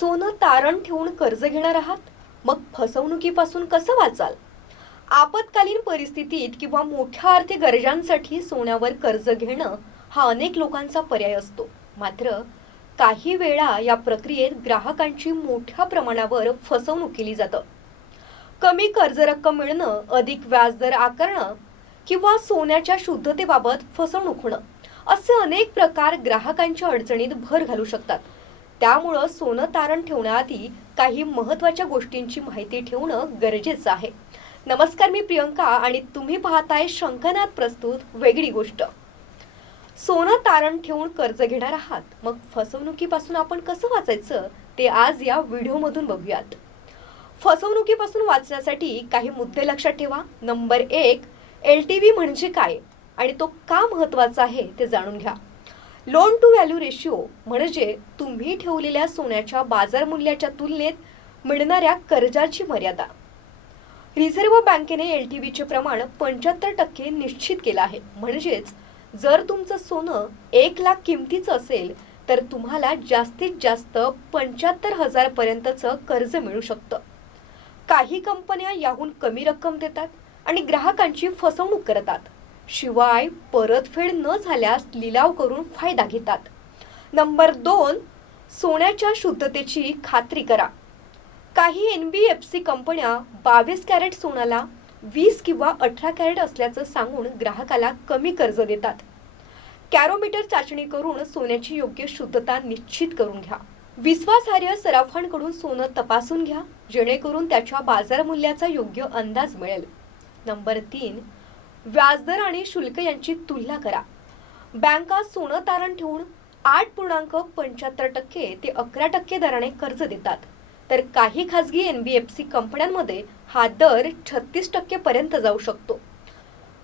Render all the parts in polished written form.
सोनं तारण ठेवून कर्ज घेणार आहात? मग फसवणुकीपासून कसं वाचाल? आपत्कालीन परिस्थितीत किंवा मोठ्या आर्थिक गरजांसाठी सोन्यावर कर्ज घेणं हा अनेक लोकांचा पर्याय असतो. मात्र काही वेळा या प्रक्रियेत ग्राहकांची मोठ्या प्रमाणावर फसवणूक केली जातं. कमी कर्ज रक्कम मिळणं, अधिक व्याजदर आकारणं किंवा सोन्याच्या शुद्धतेबाबत फसवणूक होणं असे अनेक प्रकार ग्राहकांच्या अडचणीत भर घालू शकतात. त्यामुळं सोनं तारण ठेवण्याआधी काही महत्त्वाच्या गोष्टींची माहिती ठेवणं गरजेचं आहे. नमस्कार, मी प्रियंका आणि तुम्ही पाहताय शंखनाद प्रस्तुत वेगळी गोष्ट. सोनं तारण ठेवून कर्ज घेणार आहात, मग फसवणुकीपासून आपण कसं वाचायचं ते आज या व्हिडिओमधून बघूयात. फसवणुकीपासून वाचण्यासाठी काही मुद्दे लक्षात ठेवा. नंबर 1, LTV म्हणजे काय आणि तो का महत्त्वाचा आहे ते जाणून घ्या. लोन टू व्हॅल्यू रेशिओ म्हणजे तुम्ही ठेवलेल्या सोन्याच्या बाजार मूल्याच्या तुलनेत मिळणाऱ्या कर्जाची मर्यादा. रिझर्व्ह बँकेने LTVचे प्रमाण 75% निश्चित केलं आहे. म्हणजेच जर तुमचं सोनं 1 लाख किमतीचं असेल तर तुम्हाला जास्तीत जास्त 75,000 पर्यंतचं कर्ज मिळू शकतं. काही कंपन्या याहून कमी रक्कम देतात आणि ग्राहकांची फसवणूक करतात. शिवाय परतफेड न झाल्यास लिलाव करून फायदा घेतात. नंबर 2, सोन्याच्या शुद्धतेची खात्री करा. काही NBFC कंपन्या 22 कॅरेट सोन्याला 20 किंवा 18 कॅरेट असल्याचं सांगून ग्राहकाला कमी कर्ज देतात. कॅरोमीटर चाचणी करून सोन्याची योग्य शुद्धता निश्चित करून घ्या. विश्वासार्ह सराफांकडून सोनं तपासून घ्या, जेणेकरून त्याच्या बाजार मूल्याचा योग्य अंदाज मिळेल. नंबर 3, व्याजदर आणि शुल्क यांची तुलना करा. बँका सोनं तारण ठेवून 8.75% ते 11% दराने कर्ज देतात, तर काही खाजगी NBFC कंपन्यांमध्ये हा दर 36% पर्यंत जाऊ शकतो.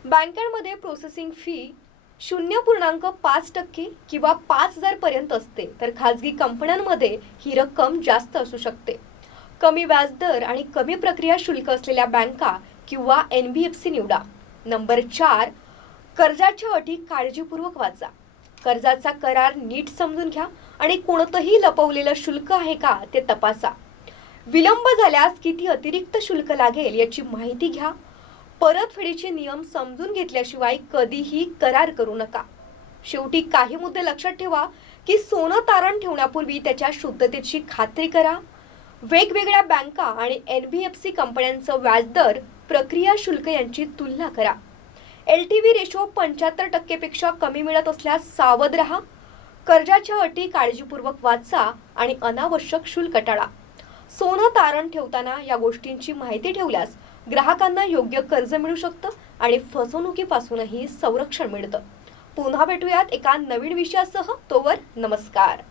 बँकांमध्ये प्रोसेसिंग फी 0.5% किंवा 5,000 पर्यंत असते, तर खाजगी कंपन्यांमध्ये ही रक्कम जास्त असू शकते. कमी व्याजदर आणि कमी प्रक्रिया शुल्क असलेल्या बँका किंवा NBFC निवडा. नंबर 4, कर्जाच्या अटी काळजीपूर्वक वाचा. कर्जाचा करार नीट समजून घ्या आणि कोणतंही लपवलेलं शुल्क आहे का ते तपासा. विलंब झाल्यास किती अतिरिक्त शुल्क लागेल याची माहिती घ्या. परतफेडीचे नियम समजून घेतल्याशिवाय कधीही करार करू नका. शेवटी काही मुद्दे लक्षात ठेवा की सोनं तारण ठेवण्यापूर्वी त्याच्या शुद्धतेची खात्री करा. वेगवेगळ्या बँका आणि NBFC कंपन्यांचं व्याजदर, प्रक्रिया शुल्क यांची तुलना करा. LTV रेशो 75% पेक्षा कमी मिळत असल्यास सावध राहा. कर्जाच्या अटी काळजीपूर्वक वाचा आणि अनावश्यक शुल्क टाळा. सोनं तारण ठेवताना या गोष्टींची माहिती ठेवल्यास ग्राहकांना योग्य कर्ज मिळू शकतं आणि फसवणुकीपासूनही संरक्षण मिळतं. पुन्हा भेटूयात एका नवीन विषयासह. तोवर नमस्कार.